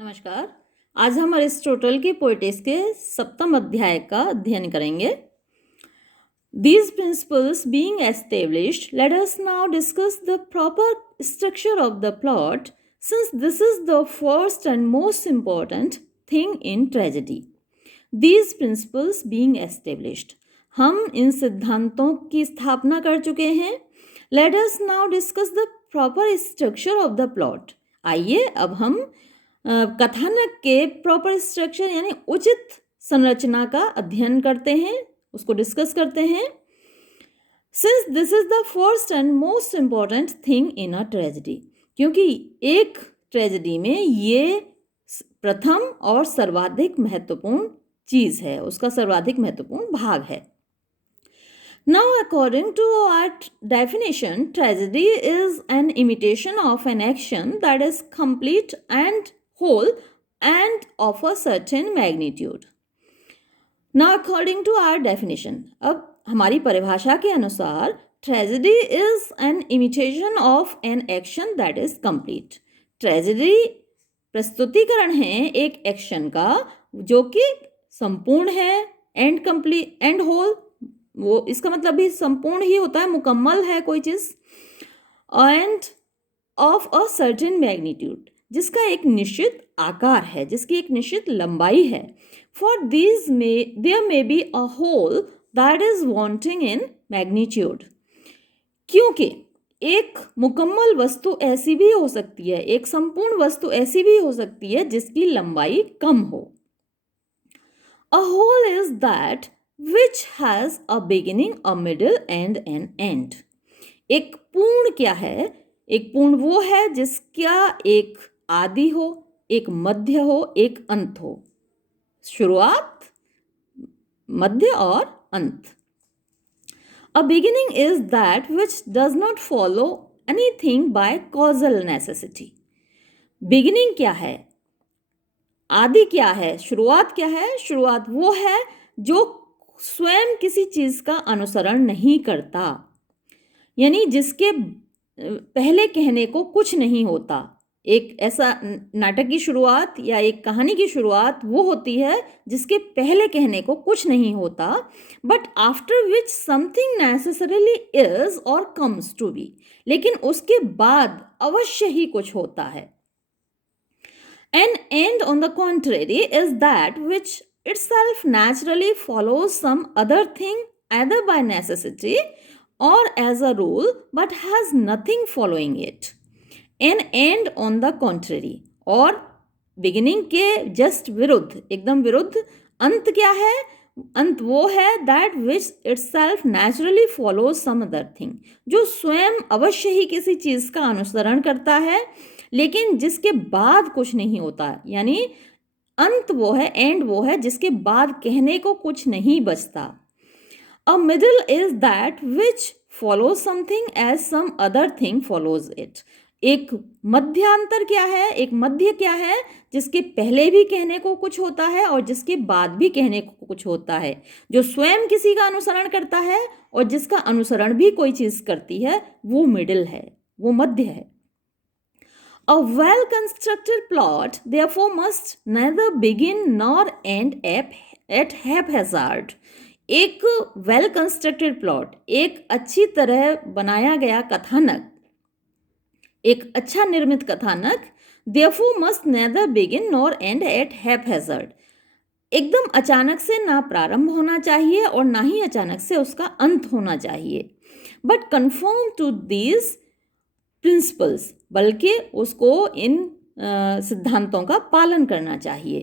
नमस्कार। आज हम अरिस्टोटल की पोएटिक्स के 7वें अध्याय का अध्ययन करेंगे। These principles being established, let us now discuss the proper structure of the plot, since this is the first and most important thing in tragedy. These principles being established, हम इन सिद्धांतों की स्थापना कर चुके हैं। Let us now discuss the proper structure of the plot. आइए अब हम कथानक के प्रॉपर स्ट्रक्चर यानी उचित संरचना का अध्ययन करते हैं, उसको डिस्कस करते हैं। Since this is the first and most important thing in a tragedy, क्योंकि एक ट्रेजेडी में ये प्रथम और सर्वाधिक महत्वपूर्ण चीज है, उसका सर्वाधिक महत्वपूर्ण भाग है। Now, according to our definition, tragedy is an imitation of an action that is complete and whole and of a certain magnitude. Now, according to our definition, अब हमारी परिभाषा के अनुसार tragedy is an imitation of an action that is complete. Tragedy प्रस्तुतिकरण है एक action का जो कि संपूर्ण है, एंड कंप्लीट एंड होल, वो इसका मतलब भी संपूर्ण ही होता है, मुकम्मल है कोई चीज, end of a certain magnitude, जिसका एक निश्चित आकार है, जिसकी एक निश्चित लंबाई है। For this there may be a whole that is wanting in magnitude, क्योंकि एक मुकम्मल वस्तु ऐसी भी हो सकती है, एक संपूर्ण वस्तु ऐसी भी हो सकती है जिसकी लंबाई कम हो। A whole is that which has a beginning, a middle and an end. एक पूर्ण क्या है? एक पूर्ण वो है जिसका एक आदि हो, एक मध्य हो, एक अंत हो, शुरुआत, मध्य और अंत। A beginning is that which does not follow anything by causal necessity. Beginning क्या है? आदि क्या है? शुरुआत क्या है? शुरुआत वो है जो स्वयं किसी चीज का अनुसरण नहीं करता, यानी जिसके पहले कहने को कुछ नहीं होता। एक ऐसा नाटक की शुरुआत या एक कहानी की शुरुआत वो होती है जिसके पहले कहने को कुछ नहीं होता, but after which something necessarily is और कम्स टू बी, लेकिन उसके बाद अवश्य ही कुछ होता है। An end, on the contrary, is that which itself naturally follows some other thing, either by necessity or as a rule, but has nothing following it. An end, on the contrary, और beginning के just विरुद्ध, एकदम विरुद्ध, अंत क्या है? अंत वो है that which itself naturally follows some other thing, जो स्वयं अवश्य ही किसी चीज का अनुसरण करता है लेकिन जिसके बाद कुछ नहीं होता, यानी अंत वो है, एंड वो है जिसके बाद कहने को कुछ नहीं बचता। A middle is that which follows something as some other thing follows it. एक मध्यांतर क्या है? एक मध्य क्या है? जिसके पहले भी कहने को कुछ होता है और जिसके बाद भी कहने को कुछ होता है, जो स्वयं किसी का अनुसरण करता है और जिसका अनुसरण भी कोई चीज करती है, वो मिडिल है, वो मध्य है। A well-constructed plot, therefore, must neither begin nor end at haphazard. एक well-constructed plot, एक अच्छी तरह बनाया गया कथानक, एक अच्छा निर्मित कथानक, therefore must neither begin nor end at haphazard. एकदम अचानक से ना प्रारंभ होना चाहिए और ना ही अचानक से उसका अंत होना चाहिए, but conform to these principles, बल्कि उसको इन सिद्धांतों का पालन करना चाहिए।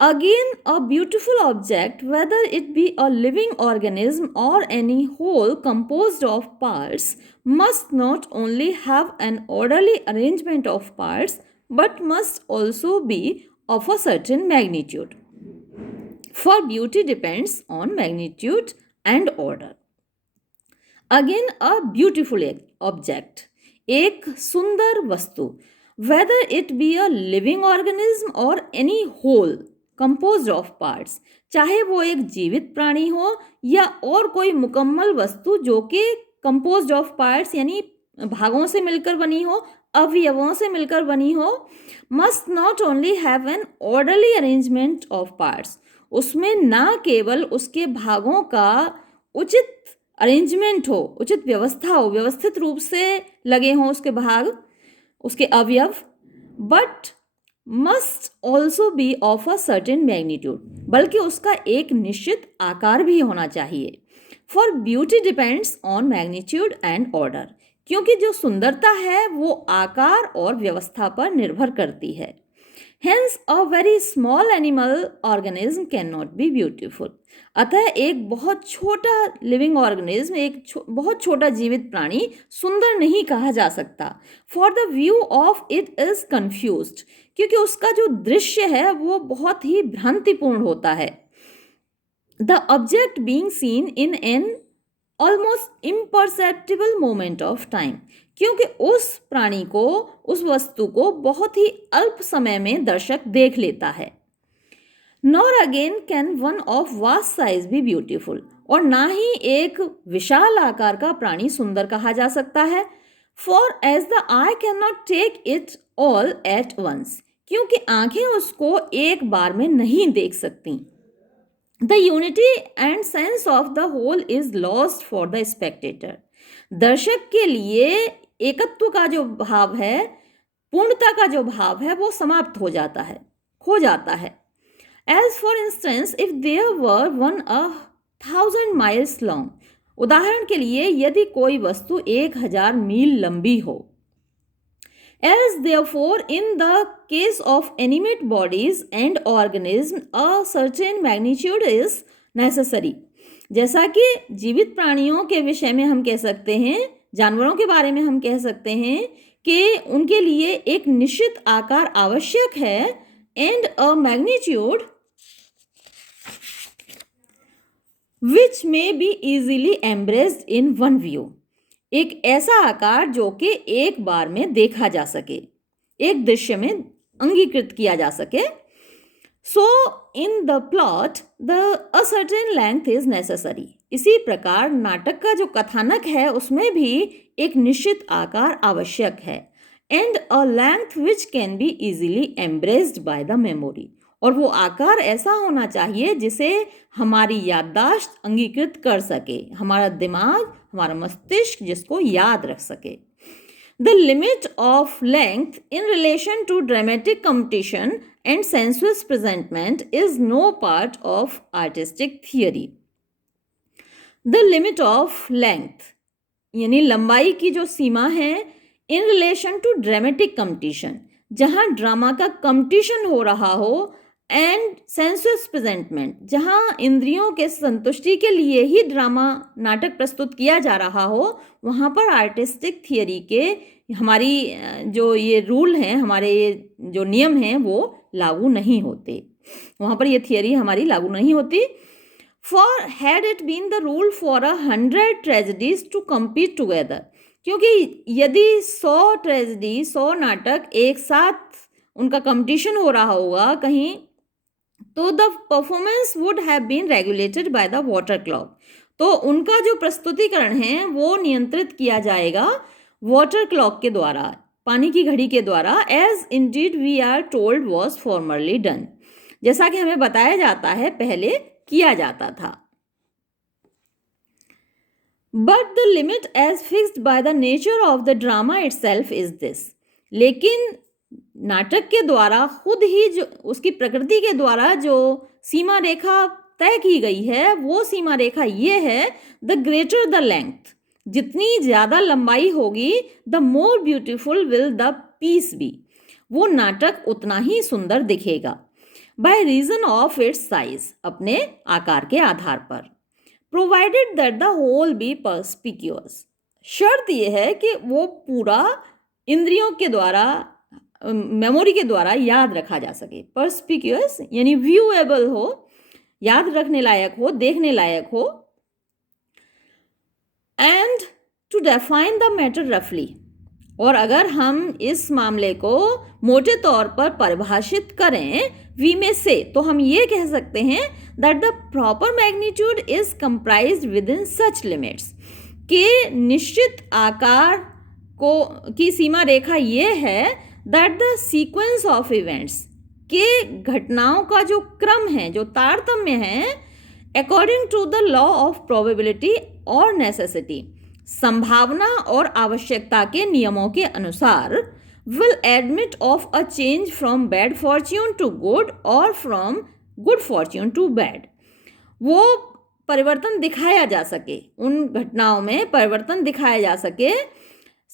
Again a beautiful object, whether it be a living organism और any whole composed of parts, must not only have an orderly arrangement of parts but must also be of a certain magnitude, for beauty depends on magnitude and order. Again a beautiful object, एक सुंदर वस्तु, whether it be a living organism और any whole composed of parts, चाहे वो एक जीवित प्राणी हो या और कोई मुकम्मल वस्तु जो कि कंपोज्ड ऑफ पार्ट्स यानी भागों से मिलकर बनी हो, अवयवों से मिलकर बनी हो, must not only have an orderly arrangement of parts, उसमें ना केवल उसके भागों का उचित अरेंजमेंट हो, उचित व्यवस्था हो, व्यवस्थित रूप से लगे हों उसके भाग, उसके अवयव, but must also be of a certain magnitude, बल्कि उसका एक निश्चित आकार भी होना चाहिए। For beauty depends on magnitude and order, क्योंकि जो सुंदरता है वो आकार और व्यवस्था पर निर्भर करती है। Hence, a very small animal organism cannot be beautiful. अतः एक बहुत छोटा लिविंग ऑर्गेनिज्म, एक बहुत छोटा जीवित प्राणी सुंदर नहीं कहा जा सकता। For the view of it is confused, क्योंकि उसका जो दृश्य है वो बहुत ही भ्रांतिपूर्ण होता है। The object being seen in an almost imperceptible moment of time, क्योंकि उस प्राणी को, उस वस्तु को बहुत ही अल्प समय में दर्शक देख लेता है। Nor again can one of vast size B beautiful, और ना ही एक विशाल आकार का प्राणी सुंदर कहा जा सकता है। For as the eye can not take it all at once, क्योंकि आंखें उसको एक बार में नहीं देख सकती। The unity and sense of the whole is lost for the spectator. दर्शक के लिए एकत्व का जो भाव है, पूर्णता का जो भाव है, वो समाप्त हो जाता है, खो जाता है। As for instance, if there were 1,000 miles long, उदाहरण के लिए यदि कोई वस्तु 1000 मील लंबी हो। As therefore in the case of animate bodies and organisms a certain magnitude is necessary, जैसा कि जीवित प्राणियों के विषय में हम कह सकते हैं, जानवरों के बारे में हम कह सकते हैं कि उनके लिए एक निश्चित आकार आवश्यक है, and a magnitude which may be easily embraced in one view, एक ऐसा आकार जो कि एक बार में देखा जा सके, एक दृश्य में अंगीकृत किया जा सके। So in the plot the a certain length is necessary, इसी प्रकार नाटक का जो कथानक है उसमें भी एक निश्चित आकार आवश्यक है। And a length which can be easily embraced by the memory, और वो आकार ऐसा होना चाहिए जिसे हमारी याददाश्त अंगीकृत कर सके, हमारा दिमाग, हमारा मस्तिष्क जिसको याद रख सके। The limit of length in relation to dramatic competition and sensuous presentment is no part of artistic theory. The limit of length यानी लंबाई की जो सीमा है in relation to dramatic competition, जहाँ ड्रामा का कंपटीशन हो रहा हो, एंड सेंसुअस प्रेजेंटमेंट, जहाँ इंद्रियों के संतुष्टि के लिए ही ड्रामा नाटक प्रस्तुत किया जा रहा हो, वहाँ पर आर्टिस्टिक थियरी के हमारी जो ये रूल हैं, हमारे ये जो नियम हैं वो लागू नहीं होते, वहाँ पर ये थियरी हमारी लागू नहीं होती। For had it been the rule for 100 tragedies to compete together, क्योंकि यदि 100 ट्रेजेडी, 100 नाटक एक साथ उनका कंपटीशन हो रहा होगा कहीं, तो the performance would have been regulated by the water clock, तो उनका जो प्रस्तुतिकरण है वो नियंत्रित किया जाएगा वाटर क्लॉक के द्वारा, पानी की घड़ी के द्वारा। As indeed we are told was formerly done, जैसा कि हमें बताया जाता है पहले किया जाता था। But the limit as fixed by the nature of the drama itself is this, लेकिन नाटक के द्वारा खुद ही जो उसकी प्रकृति के द्वारा जो सीमा रेखा तय की गई है, वो सीमा रेखा ये है, द ग्रेटर द लेंथ, जितनी ज़्यादा लंबाई होगी the more beautiful will the piece be, वो नाटक उतना ही सुंदर दिखेगा। By reason of its size, अपने आकार के आधार पर। Provided that the whole be perspicuous, शर्त यह है कि वो पूरा इंद्रियों के द्वारा, मेमोरी के द्वारा याद रखा जा सके। पर्सपिक्यूअस यानी व्यूएबल हो, याद रखने लायक हो, देखने लायक हो। And to define the matter रफली, और अगर हम इस मामले को मोटे तौर पर परिभाषित करें, वी में से, तो हम ये कह सकते हैं that the proper magnitude is comprised within such limits, के निश्चित आकार की सीमा रेखा ये है that the sequence of events, के घटनाओं का जो क्रम है, जो तारतम्य है, according to the law of probability और नेसेसिटी, संभावना और आवश्यकता के नियमों के अनुसार, will admit of a change from bad fortune to good और from good fortune to bad. वो परिवर्तन दिखाया जा सके, उन घटनाओं में परिवर्तन दिखाया जा सके,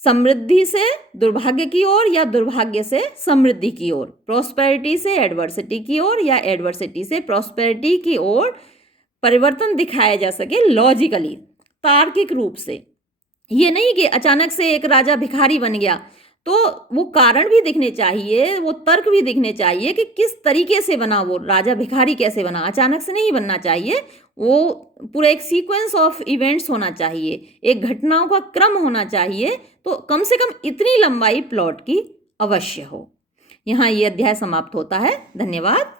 समृद्धि से दुर्भाग्य की ओर या दुर्भाग्य से समृद्धि की ओर, प्रॉस्पेरिटी से एडवर्सिटी की ओर या एडवर्सिटी से प्रॉस्पेरिटी की ओर परिवर्तन दिखाया जा सके लॉजिकली, तार्किक रूप से। ये नहीं कि अचानक से एक राजा भिखारी बन गया, तो वो कारण भी दिखने चाहिए, वो तर्क भी दिखने चाहिए कि किस तरीके से बना, वो राजा भिखारी कैसे बना। अचानक से नहीं बनना चाहिए, वो पूरा एक सीक्वेंस ऑफ इवेंट्स होना चाहिए, एक घटनाओं का क्रम होना चाहिए। तो कम से कम इतनी लंबाई प्लॉट की अवश्य हो। यहाँ ये अध्याय समाप्त होता है। धन्यवाद।